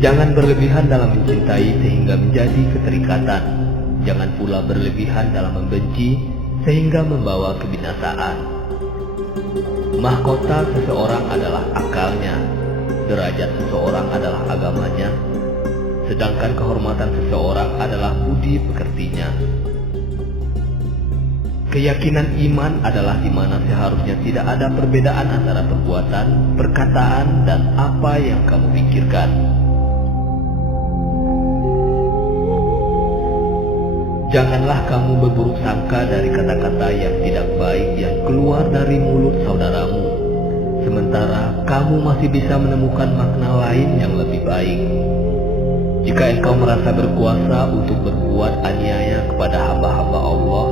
Jangan berlebihan dalam mencintai sehingga menjadi keterikatan. Jangan pula berlebihan dalam membenci sehingga membawa kebinasaan. Mahkota seseorang adalah akalnya, derajat seseorang adalah agamanya, sedangkan kehormatan seseorang adalah budi pekertinya. Keyakinan iman adalah di mana seharusnya tidak ada perbedaan antara perbuatan, perkataan, dan apa yang kamu pikirkan. Janganlah kamu berburuk sangka dari kata-kata yang tidak baik yang keluar dari mulut saudaramu, sementara kamu masih bisa menemukan makna lain yang lebih baik. Jika engkau merasa berkuasa untuk berbuat aniaya kepada hamba-hamba Allah,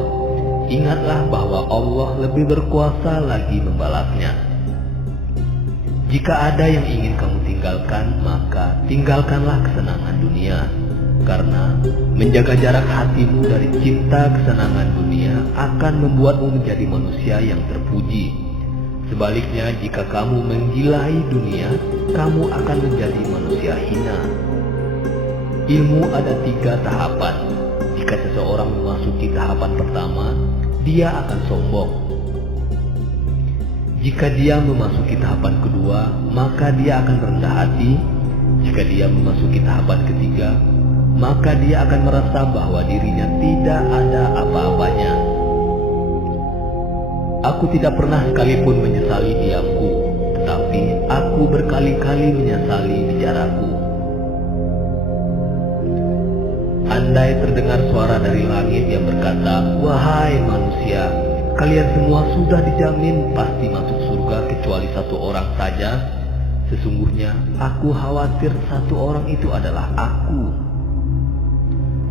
ingatlah bahwa Allah lebih berkuasa lagi membalasnya. Jika ada yang ingin kamu tinggalkan, maka tinggalkanlah kesenangan dunia. Karena menjaga jarak hatimu dari cinta kesenangan dunia akan membuatmu menjadi manusia yang terpuji. Sebaliknya, jika kamu menggilai dunia, kamu akan menjadi manusia hina. Ilmu ada 3 tahapan. Jika seseorang memasuki tahapan pertama, dia akan sombong. Jika dia memasuki tahapan kedua, maka dia akan rendah hati. Jika dia memasuki tahapan ketiga, maka dia akan merasa bahwa dirinya tidak ada apa-apanya. Aku tidak pernah sekalipun menyesali diamku, tetapi aku berkali-kali menyesali bicaraku. Andai terdengar suara dari langit yang berkata, "Wahai manusia, kalian semua sudah dijamin pasti masuk surga kecuali 1 orang saja," sesungguhnya aku khawatir 1 orang itu adalah aku.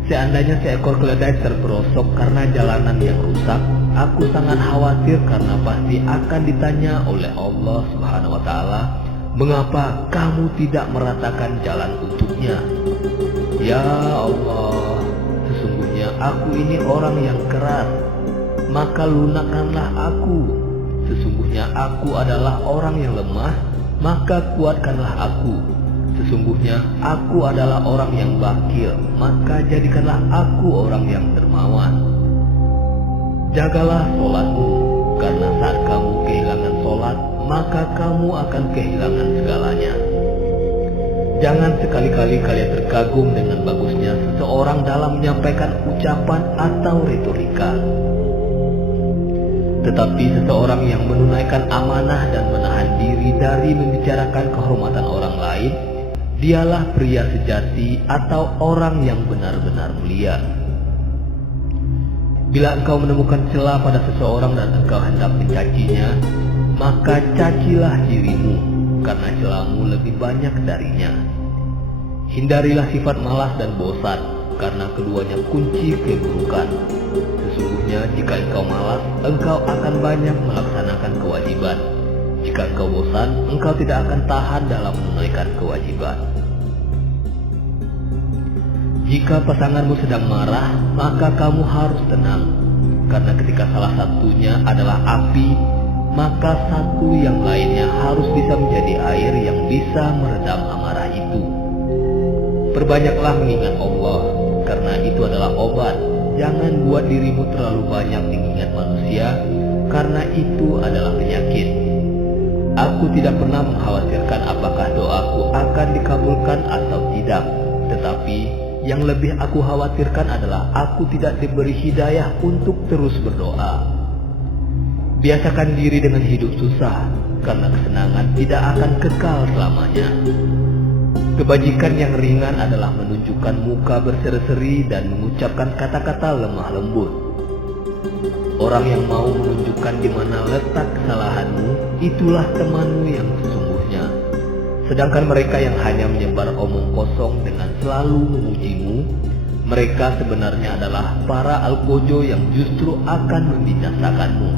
Seandainya seekor keledai terperosok karena jalanan yang rusak, aku sangat khawatir karena pasti akan ditanya oleh Allah Subhanahu wa Ta'ala, "Mengapa kamu tidak meratakan jalan untuknya?" Ya Allah, sesungguhnya aku ini orang yang keras, maka lunakkanlah aku. Sesungguhnya aku adalah orang yang lemah, maka kuatkanlah aku. Sesungguhnya aku adalah orang yang bakil, maka jadikanlah aku orang yang dermawan. Jagalah sholatmu, karena saat kamu kehilangan sholat, maka kamu akan kehilangan segalanya. Jangan sekali-kali kalian terkagum dengan bagusnya seseorang dalam menyampaikan ucapan atau retorika. Tetapi seseorang yang menunaikan amanah dan menahan diri dari membicarakan kehormatan orang lain, dialah pria sejati atau orang yang benar-benar mulia. Bila engkau menemukan celah pada seseorang dan engkau hendak mencacinya, maka cacilah dirimu, karena celahmu lebih banyak darinya. Hindarilah sifat malas dan bosan, karena keduanya kunci keburukan. Sesungguhnya jika engkau malas, engkau akan banyak melaksanakan kewajiban. Jika engkau bosan, engkau tidak akan tahan dalam menunaikan kewajiban. Jika pasanganmu sedang marah, maka kamu harus tenang. Karena ketika salah satunya adalah api, maka satu yang lainnya harus bisa menjadi air yang bisa meredam amarah itu. Perbanyaklah mengingat Allah, karena itu adalah obat. Jangan buat dirimu terlalu banyak mengingat manusia, karena itu adalah penyakit. Aku tidak pernah mengkhawatirkan apakah doaku akan dikabulkan atau tidak, tetapi yang lebih aku khawatirkan adalah aku tidak diberi hidayah untuk terus berdoa. Biasakan diri dengan hidup susah, karena kesenangan tidak akan kekal selamanya. Kebajikan yang ringan adalah menunjukkan muka berseri-seri dan mengucapkan kata-kata lemah lembut. Orang yang mau menunjukkan di mana letak kesalahanmu, itulah temanmu yang sesungguhnya. Sedangkan mereka yang hanya menyebar omong kosong dengan selalu memujimu, mereka sebenarnya adalah para algojo yang justru akan membinasakanmu.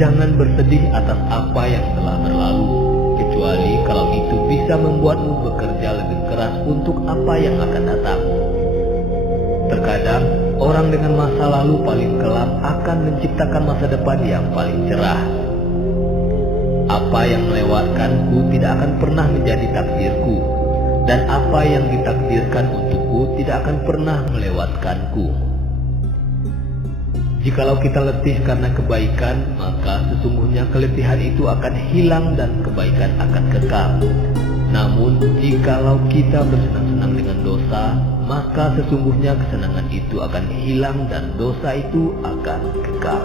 Jangan bersedih atas apa yang telah berlalu, kecuali kalau itu bisa membuatmu bekerja lebih keras untuk apa yang akan datang. Terkadang, orang dengan masa lalu paling kelam akan menciptakan masa depan yang paling cerah. Apa yang melewatkanku tidak akan pernah menjadi takdirku, dan apa yang ditakdirkan untukku tidak akan pernah melewatkanku. Jikalau kita letih karena kebaikan, maka sesungguhnya keletihan itu akan hilang dan kebaikan akan kekal. Namun, jikalau kita bersenang-senang dengan dosa, maka sesungguhnya kesenangan itu akan hilang dan dosa itu akan kekal.